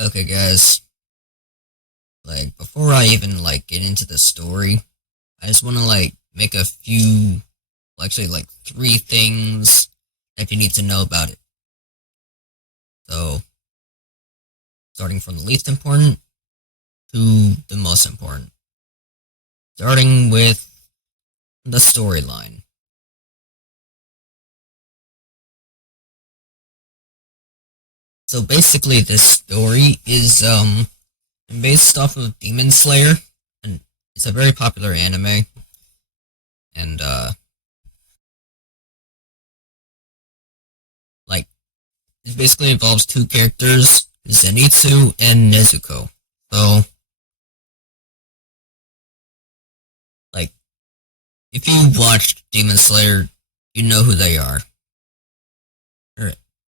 Okay, guys. Before I even get into the story, I just want to make a few, actually three things that you need to know about it. So, starting from the least important to the most important. Starting with the storyline. So basically, this story is based off of Demon Slayer, and it's a very popular anime, and like it basically involves two characters, Zenitsu and Nezuko. So, like, if you watched Demon Slayer, you know who they are.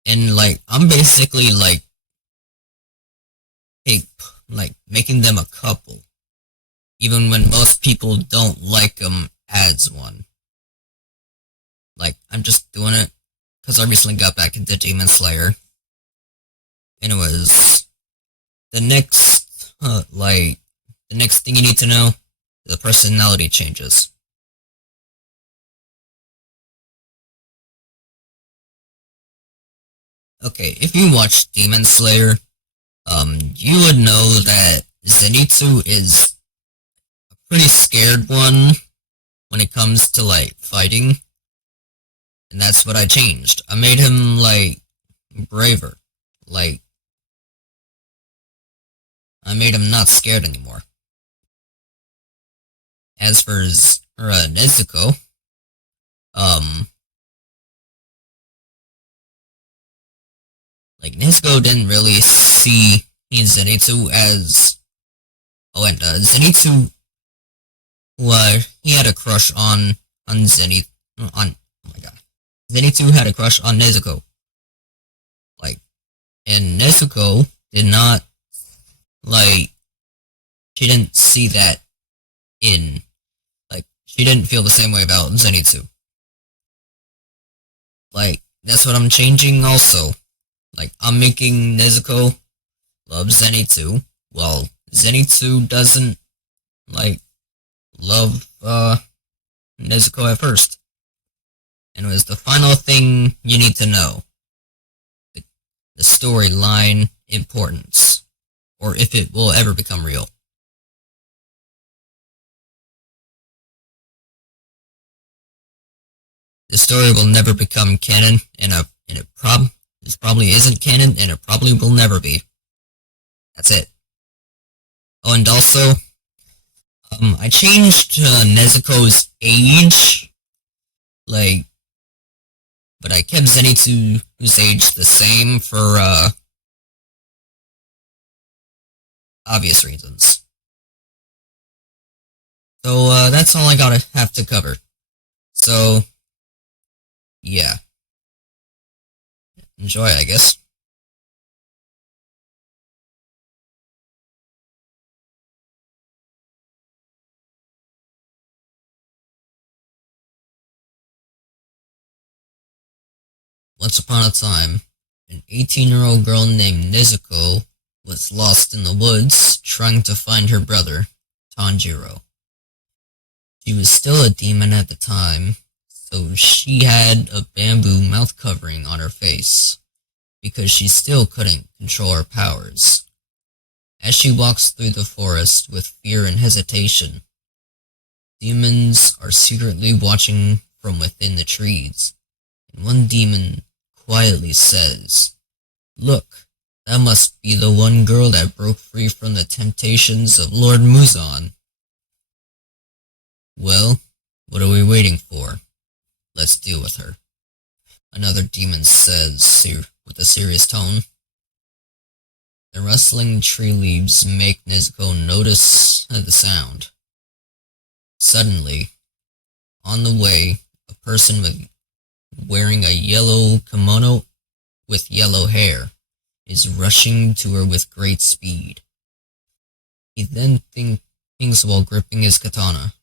And I'm basically hey, making them a couple, even when most people don't like them as one. I'm just doing it because I recently got back into Demon Slayer. Anyways, the next, the next thing you need to know, the personality changes. Okay, if you watch Demon Slayer, you would know that Zenitsu is a pretty scared one when it comes to fighting, and that's what I changed. I made him braver. Like I made him not scared anymore. As for Nezuko, um, Nezuko didn't really see Zenitsu as. Oh, and Zenitsu, he had a crush on Zenitsu. On Oh my god, Zenitsu had a crush on Nezuko. And Nezuko did not she didn't see that in she didn't feel the same way about Zenitsu. That's what I'm changing also. I'm making Nezuko love Zenitsu, while Zenitsu doesn't love Nezuko at first. And it was the final thing you need to know. The storyline importance, or if it will ever become real. The story will never become canon, and it probably isn't canon, and it probably will never be. That's it. Oh, and also, I changed Nezuko's age, but I kept Zenitsu's age the same for obvious reasons. So that's all I gotta have to cover. So yeah, enjoy, I guess. Once upon a time, an 18-year-old girl named Nezuko was lost in the woods trying to find her brother, Tanjiro. She was still a demon at the time, so she had a bamboo mouth covering on her face, because she still couldn't control her powers. As she walks through the forest with fear and hesitation, demons are secretly watching from within the trees, and one demon quietly says, "Look, that must be the one girl that broke free from the temptations of Lord Muzan." "Well, what are we waiting for? Let's deal with her," another demon says with a serious tone. The rustling tree leaves make Nezuko notice the sound. Suddenly, on the way, a person wearing a yellow kimono with yellow hair is rushing to her with great speed. He then thinks while gripping his katana,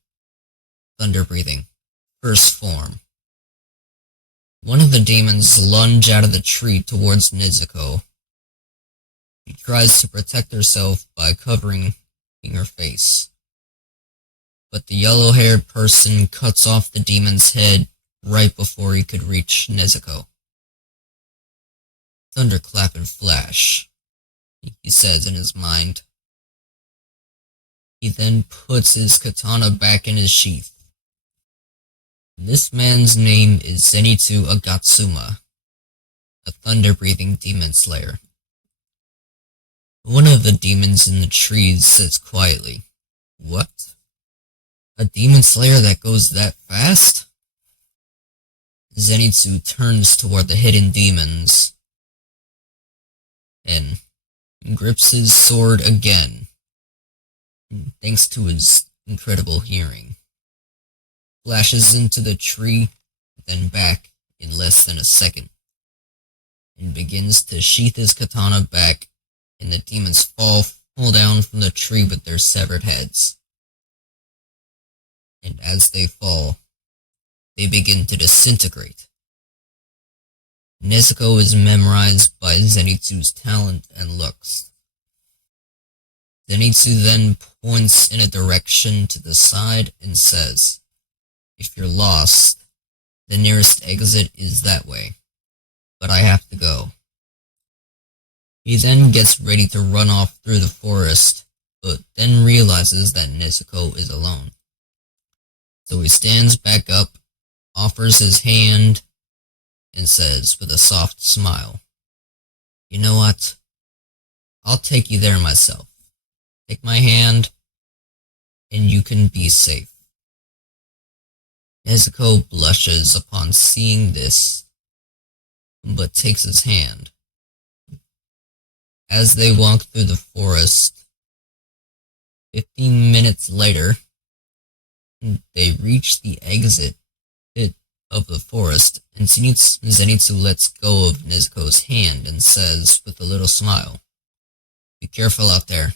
thunder breathing, first form. One of the demons lunge out of the tree towards Nezuko. She tries to protect herself by covering her face. But the yellow-haired person cuts off the demon's head right before he could reach Nezuko. "Thunderclap and flash," he says in his mind. He then puts his katana back in his sheath. This man's name is Zenitsu Agatsuma, a thunder-breathing demon slayer. One of the demons in the trees says quietly, "What? A demon slayer that goes that fast?" Zenitsu turns toward the hidden demons and grips his sword again, thanks to his incredible hearing. Flashes into the tree, then back in less than a second, and begins to sheath his katana back, and the demons fall down from the tree with their severed heads. And as they fall, they begin to disintegrate. Nezuko is memorized by Zenitsu's talent and looks. Zenitsu then points in a direction to the side and says, "If you're lost, the nearest exit is that way, but I have to go." He then gets ready to run off through the forest, but then realizes that Nezuko is alone. So he stands back up, offers his hand, and says with a soft smile, "You know what? I'll take you there myself. Take my hand, and you can be safe." Nezuko blushes upon seeing this, but takes his hand. As they walk through the forest, 15 minutes later, they reach the exit of the forest, and Zenitsu lets go of Nezuko's hand and says with a little smile, "Be careful out there.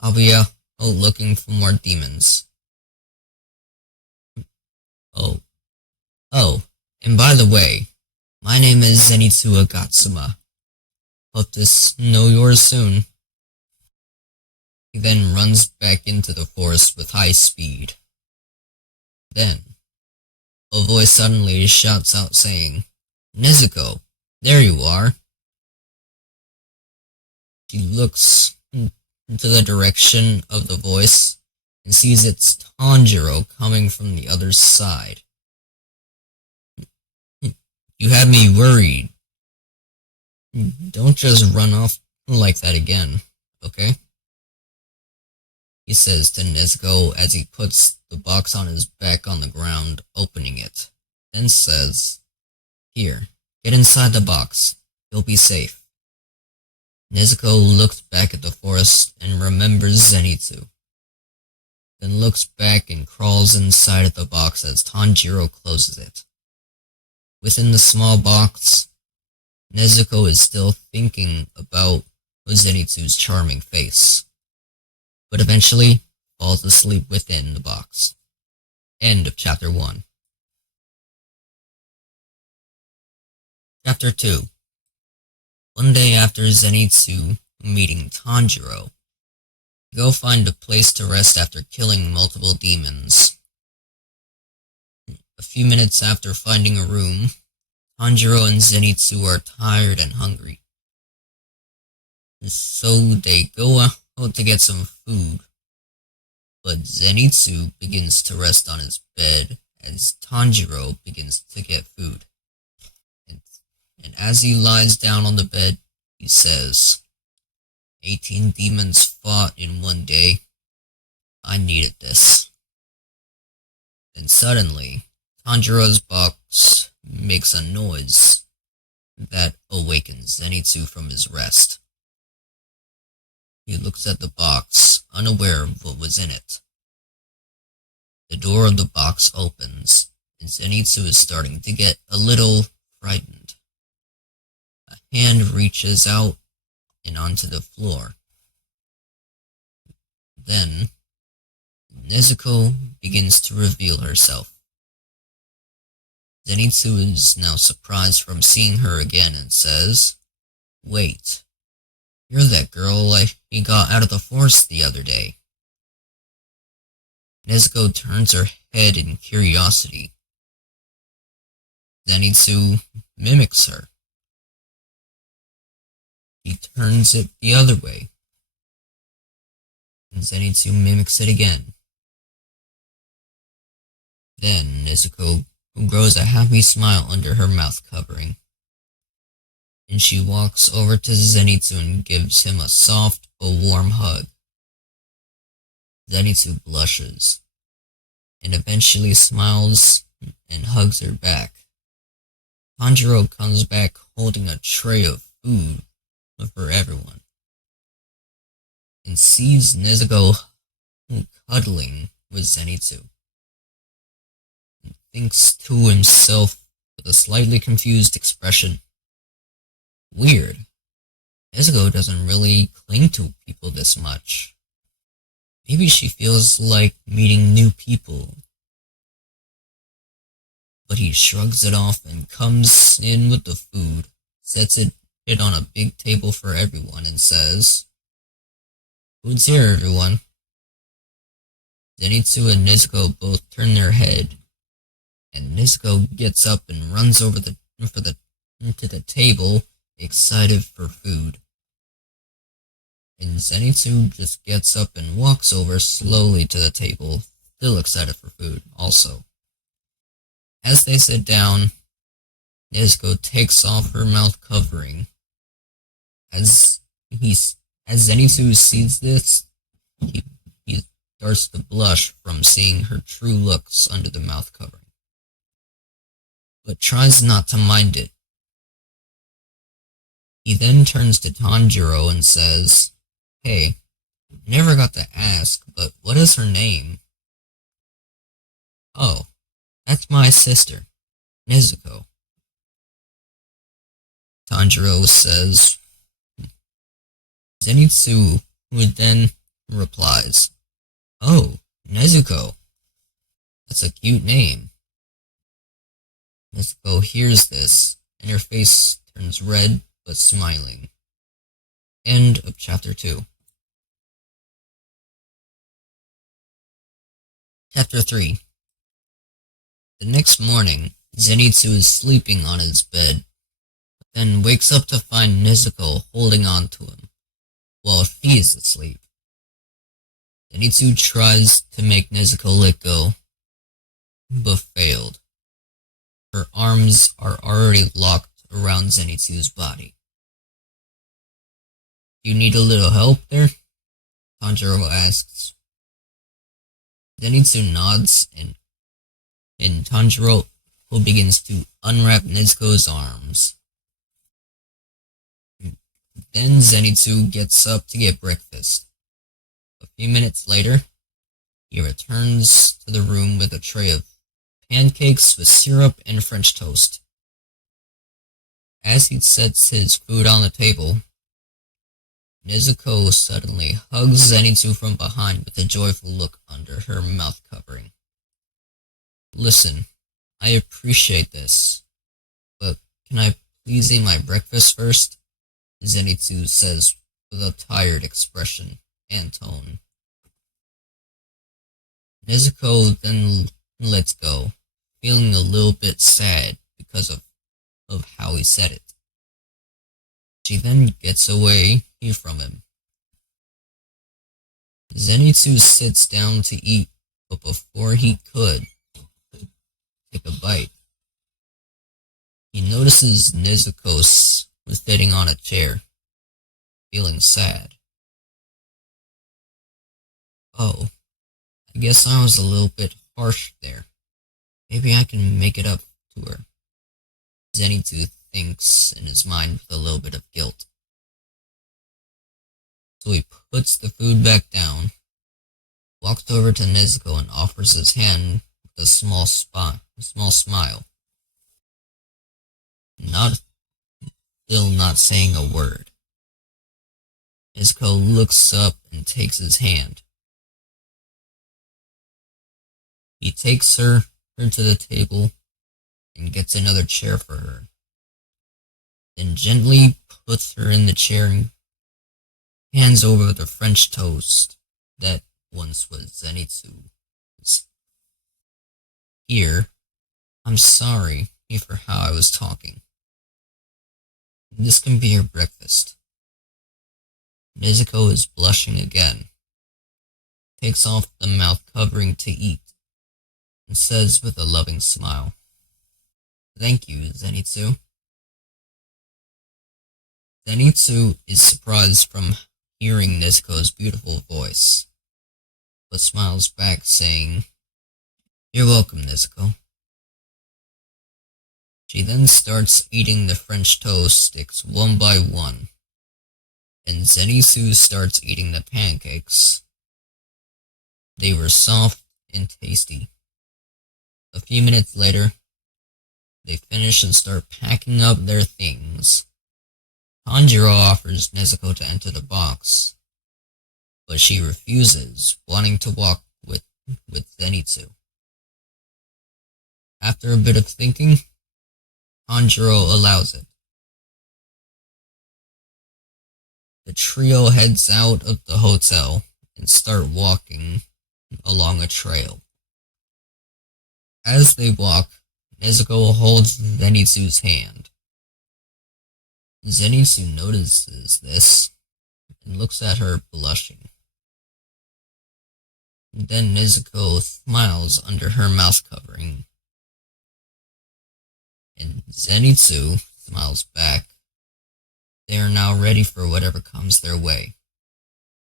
I'll be out looking for more demons." Oh, and by the way, my name is Zenitsu Agatsuma. Hope to know yours soon. He then runs back into the forest with high speed. Then, a voice suddenly shouts out saying, "Nezuko, there you are." She looks into the direction of the voice and sees it's Tanjiro coming from the other side. "You had me worried. Don't just run off like that again, okay?" He says to Nezuko as he puts the box on his back on the ground, opening it, then says, "Here, get inside the box. You'll be safe." Nezuko looks back at the forest and remembers Zenitsu, then looks back and crawls inside of the box as Tanjiro closes it. Within the small box, Nezuko is still thinking about Zenitsu's charming face, but eventually falls asleep within the box. End of Chapter 1. Chapter 2. One day after Zenitsu meeting Tanjiro, they go find a place to rest after killing multiple demons. A few minutes after finding a room, Tanjiro and Zenitsu are tired and hungry. So they go out to get some food, but Zenitsu begins to rest on his bed as Tanjiro begins to get food. And as he lies down on the bed, he says, 18 demons fought in one day. I needed this." Then suddenly, Tanjiro's box makes a noise that awakens Zenitsu from his rest. He looks at the box, unaware of what was in it. The door of the box opens, and Zenitsu is starting to get a little frightened. A hand reaches out and onto the floor. Then, Nezuko begins to reveal herself. Zenitsu is now surprised from seeing her again and says, "Wait, You're that girl he got out of the forest the other day. Nezuko turns her head in curiosity. Zenitsu mimics her. He turns it the other way, and Zenitsu mimics it again. Then Nezuko grows a happy smile under her mouth covering, and she walks over to Zenitsu and gives him a soft but warm hug. Zenitsu blushes, and eventually smiles and hugs her back. Tanjiro comes back holding a tray of food for everyone, and sees Nezuko cuddling with Zenitsu, and thinks to himself with a slightly confused expression, weird, Nezuko doesn't really cling to people this much. Maybe she feels like meeting new people. But he shrugs it off and comes in with the food, sets it on a big table for everyone, and says, "Food's here, everyone." Zenitsu and Nezuko both turn their head, and Nezuko gets up and runs over to the table, excited for food. And Zenitsu just gets up and walks over slowly to the table, still excited for food, also. As they sit down, Nezuko takes off her mouth covering. As Zenitsu sees this, he starts to blush from seeing her true looks under the mouth covering, but tries not to mind it. He then turns to Tanjiro and says, "Hey, never got to ask, but what is her name?" "Oh, that's my sister, Nezuko." Tanjiro says. Zenitsu, who then replies, "Oh, Nezuko. That's a cute name." Nezuko hears this, and her face turns red but smiling. End of chapter 2. Chapter 3. The next morning, Zenitsu is sleeping on his bed, but then wakes up to find Nezuko holding on to him while he is asleep. Zenitsu tries to make Nezuko let go, but failed. Her arms are already locked around Zenitsu's body. "You need a little help there?" Tanjiro asks. Zenitsu nods, and Tanjiro begins to unwrap Nezuko's arms. Then Zenitsu gets up to get breakfast. A few minutes later, he returns to the room with a tray of pancakes with syrup and French toast. As he sets his food on the table, Nezuko suddenly hugs Zenitsu from behind with a joyful look under her mouth covering. "Listen, I appreciate this, but can I please eat my breakfast first?" Zenitsu says with a tired expression and tone. Nezuko then lets go, feeling a little bit sad because of how he said it. She then gets away from him. Zenitsu sits down to eat, but before he could take a bite, he notices Nezuko was sitting on a chair, feeling sad. "Oh, I guess I was a little bit harsh there. Maybe I can make it up to her," Zenitsu thinks in his mind with a little bit of guilt. So he puts the food back down, walks over to Nezuko and offers his hand with a small smile. Still not saying a word. Nezuko looks up and takes his hand. He takes her to the table and gets another chair for her, then gently puts her in the chair hands over the French toast that once was Zenitsu's. Here, I'm sorry for how I was talking. This can be your breakfast. Nezuko is blushing again, takes off the mouth covering to eat, and says with a loving smile, "Thank you, Zenitsu." Zenitsu is surprised from hearing Nezuko's beautiful voice, but smiles back saying, "You're welcome, Nezuko." She then starts eating the French toast sticks one by one, and Zenitsu starts eating the pancakes. They were soft and tasty. A few minutes later, they finish and start packing up their things. Tanjiro offers Nezuko to enter the box, but she refuses, wanting to walk with Zenitsu. After a bit of thinking, Tanjiro allows it. The trio heads out of the hotel and start walking along a trail. As they walk, Nezuko holds Zenitsu's hand. Zenitsu notices this and looks at her blushing. Then Nezuko smiles under her mouth covering, and Zenitsu smiles back. They are now ready for whatever comes their way.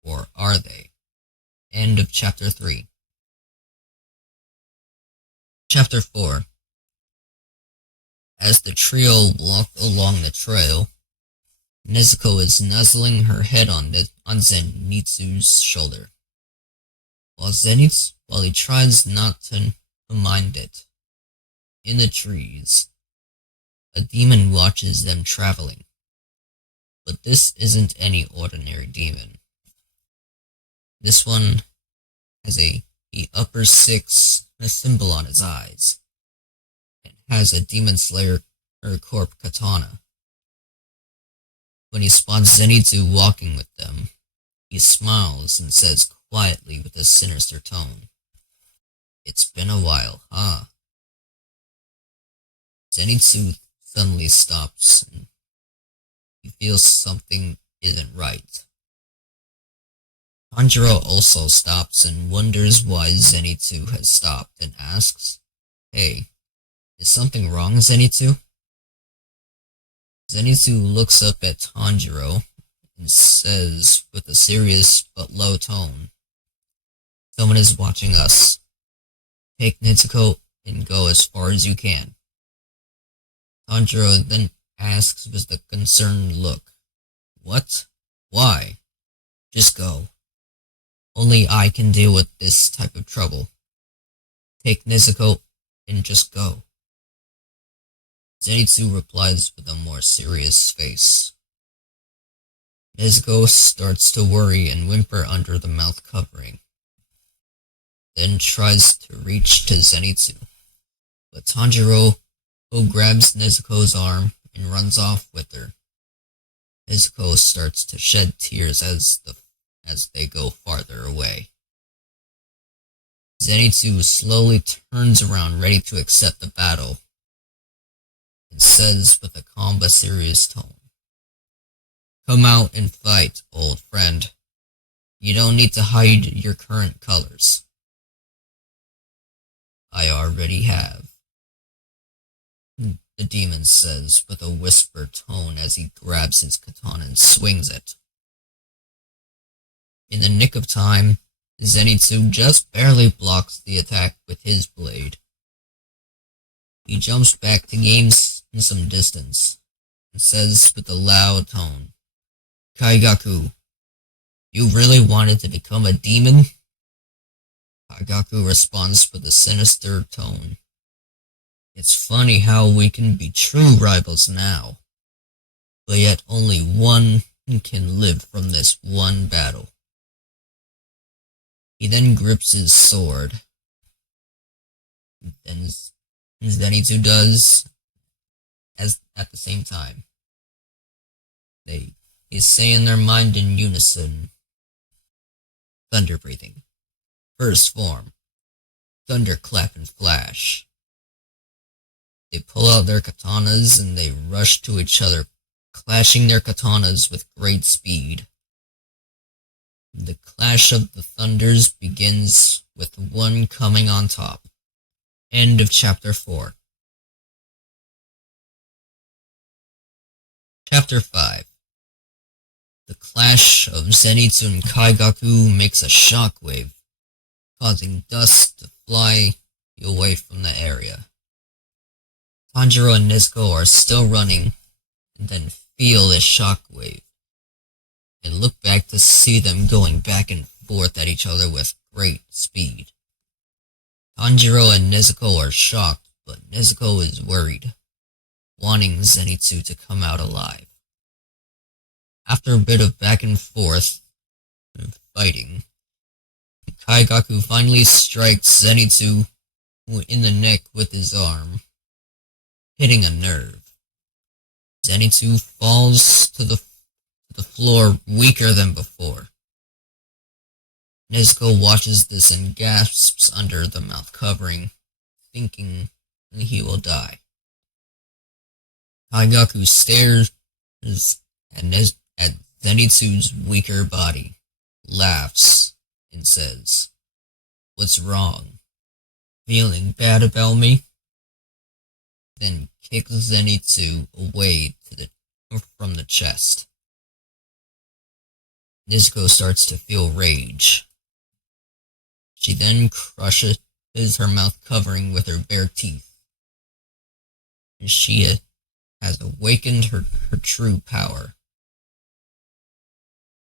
Or are they? End of Chapter 3. Chapter 4. As the trio walk along the trail, Nezuko is nuzzling her head on Zenitsu's shoulder, while he tries not to mind it. In the trees, a demon watches them traveling. But this isn't any ordinary demon. This one has the upper six symbol on his eyes, and has a demon slayer corp katana. When he spots Zenitsu walking with them, he smiles and says quietly with a sinister tone, "It's been a while, huh?" Zenitsu suddenly stops and he feels something isn't right. Tanjiro also stops and wonders why Zenitsu has stopped and asks, "Hey, is something wrong, Zenitsu?" Zenitsu looks up at Tanjiro and says with a serious but low tone, "Someone is watching us. Take Nezuko and go as far as you can." Tanjiro then asks with a concerned look, "What? Why?" "Just go. Only I can deal with this type of trouble. Take Nezuko and just go." Zenitsu replies with a more serious face. Nezuko starts to worry and whimper under the mouth covering, then tries to reach to Zenitsu, but Tanjiro grabs Nezuko's arm and runs off with her. Nezuko starts to shed tears as they go farther away. Zenitsu slowly turns around ready to accept the battle and says with a calm but serious tone, "Come out and fight, old friend. You don't need to hide your current colors." "I already have," the demon says with a whisper tone as he grabs his katana and swings it. In the nick of time, Zenitsu just barely blocks the attack with his blade. He jumps back to gain some distance and says with a loud tone, "Kaigaku, you really wanted to become a demon?" Kaigaku responds with a sinister tone, "It's funny how we can be true rivals now, but yet only one can live from this one battle." He then grips his sword. Then Zenitsu does as at the same time. They They say in their mind in unison. Thunder breathing. First form. Thunderclap and flash. They pull out their katanas and they rush to each other, clashing their katanas with great speed. The clash of the thunders begins with one coming on top. End of Chapter 4. Chapter 5. The clash of Zenitsu and Kaigaku makes a shockwave, causing dust to fly away from the area. Tanjiro and Nezuko are still running, and then feel a shockwave, and look back to see them going back and forth at each other with great speed. Tanjiro and Nezuko are shocked, but Nezuko is worried, wanting Zenitsu to come out alive. After a bit of back and forth fighting, Kaigaku finally strikes Zenitsu in the neck with his arm, hitting a nerve. Zenitsu falls to the floor weaker than before. Nezuko watches this and gasps under the mouth covering, thinking he will die. Kaigaku stares at Zenitsu's weaker body, laughs, and says, "What's wrong? Feeling bad about me?" Then kicks Zenitsu away from the chest. Nezuko starts to feel rage. She then crushes her mouth covering with her bare teeth. She has awakened her true power.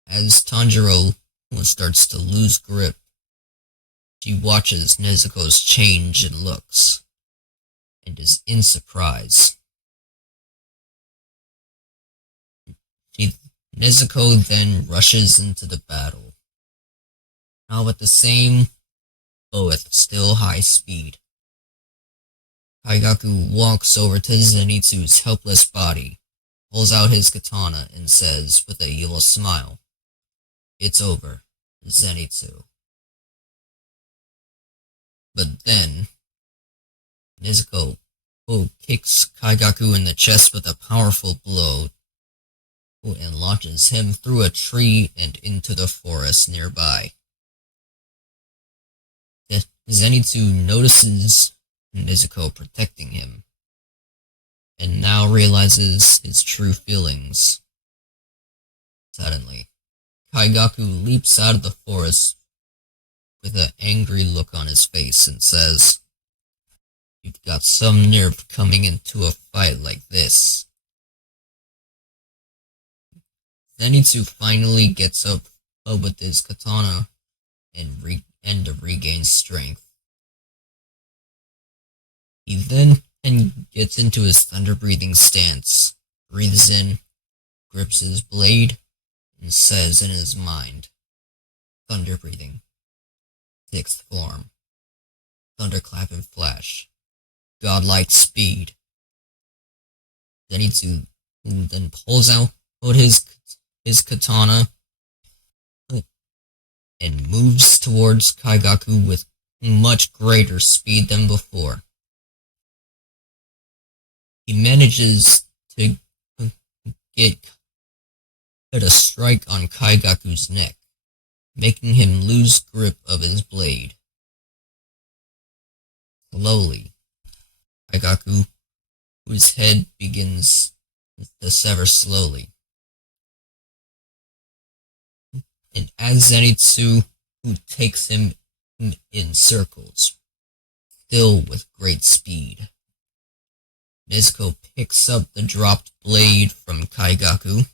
As Tanjiro starts to lose grip, she watches Nezuko's change in looks, and is in surprise. Nezuko then rushes into the battle, now at the same, but with still high speed. Kaigaku walks over to Zenitsu's helpless body, pulls out his katana, and says with a evil smile, "It's over, Zenitsu." But then, Nezuko kicks Kaigaku in the chest with a powerful blow and launches him through a tree and into the forest nearby. Zenitsu notices Nezuko protecting him, and now realizes his true feelings. Suddenly, Kaigaku leaps out of the forest with an angry look on his face and says, "You've got some nerve coming into a fight like this." Zenitsu finally gets up with his katana and regains strength. He then gets into his thunder-breathing stance, breathes in, grips his blade, and says in his mind, "Thunder-breathing. 6th form. Thunderclap and flash. Godlike speed." Zenitsu then pulls out his katana and moves towards Kaigaku with much greater speed than before. He manages to get a strike on Kaigaku's neck, making him lose grip of his blade. Slowly, Kaigaku, whose head begins to sever slowly. And as Zenitsu takes him in circles, still with great speed, Nezuko picks up the dropped blade from Kaigaku,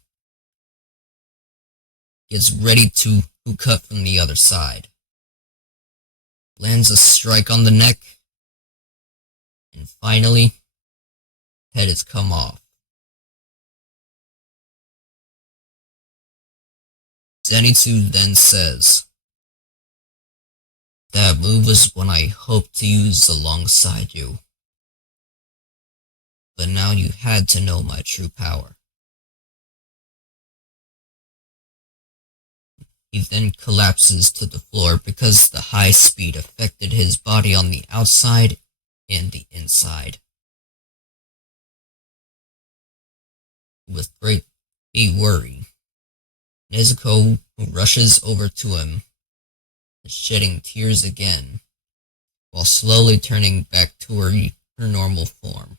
gets ready to cut from the other side, lands a strike on the neck, and finally, head is come off. Zenitsu then says, "That move was one I hoped to use alongside you. But now you had to know my true power." He then collapses to the floor because the high speed affected his body on the outside and the inside. With great worry, Nezuko rushes over to him, shedding tears again, while slowly turning back to her normal form.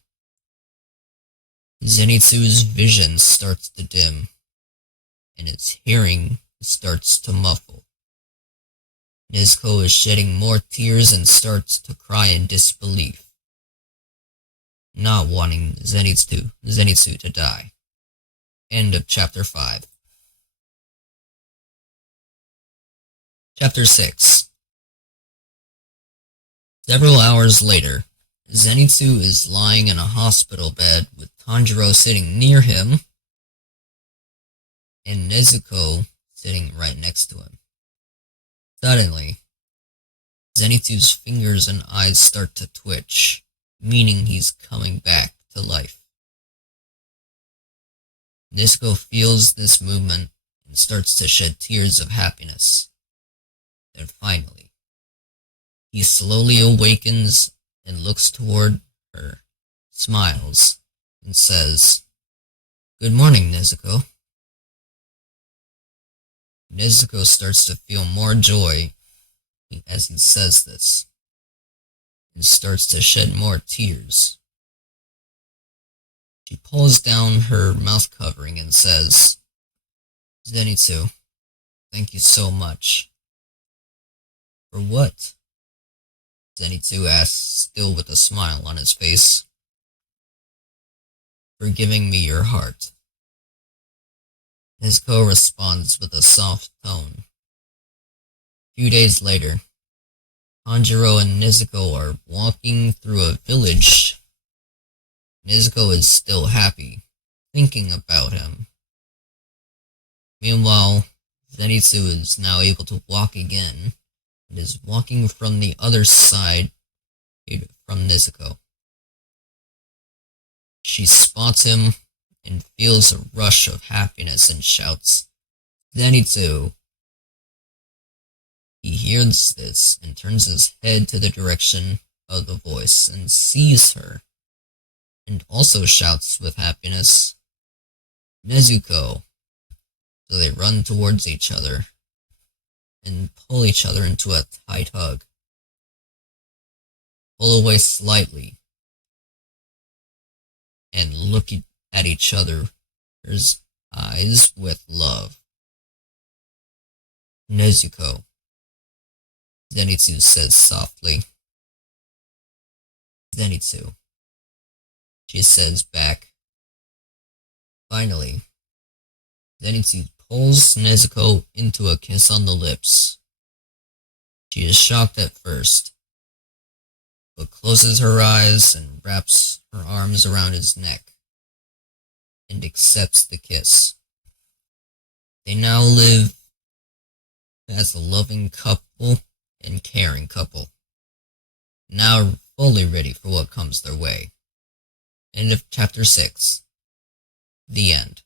Zenitsu's vision starts to dim, and its hearing starts to muffle. Nezuko is shedding more tears and starts to cry in disbelief, not wanting Zenitsu to die. End of Chapter 5. Chapter 6. Several hours later, Zenitsu is lying in a hospital bed with Tanjiro sitting near him and Nezuko sitting right next to him. Suddenly, Zenitsu's fingers and eyes start to twitch, meaning he's coming back to life. Nezuko feels this movement and starts to shed tears of happiness. Then finally, he slowly awakens and looks toward her, smiles, and says, "Good morning, Nezuko." Nezuko starts to feel more joy as he says this, and starts to shed more tears. She pulls down her mouth covering and says, "Zenitsu, thank you so much." "For what?" Zenitsu asks, still with a smile on his face. "For giving me your heart." Nezuko responds with a soft tone. A few days later, Tanjiro and Nezuko are walking through a village. Nezuko is still happy, thinking about him. Meanwhile, Zenitsu is now able to walk again, and is walking from the other side from Nezuko. She spots him and feels a rush of happiness and shouts, "Zenitsu!" He hears this and turns his head to the direction of the voice and sees her, and also shouts with happiness, "Nezuko!" So they run towards each other and pull each other into a tight hug. Pull away slightly and look at each other's eyes with love. "Nezuko," Zenitsu says softly. "Zenitsu," she says back. Finally, Zenitsu pulls Nezuko into a kiss on the lips. She is shocked at first, but closes her eyes and wraps her arms around his neck and accepts the kiss. They now live as a loving couple and caring couple, now fully ready for what comes their way. End of Chapter 6. The end.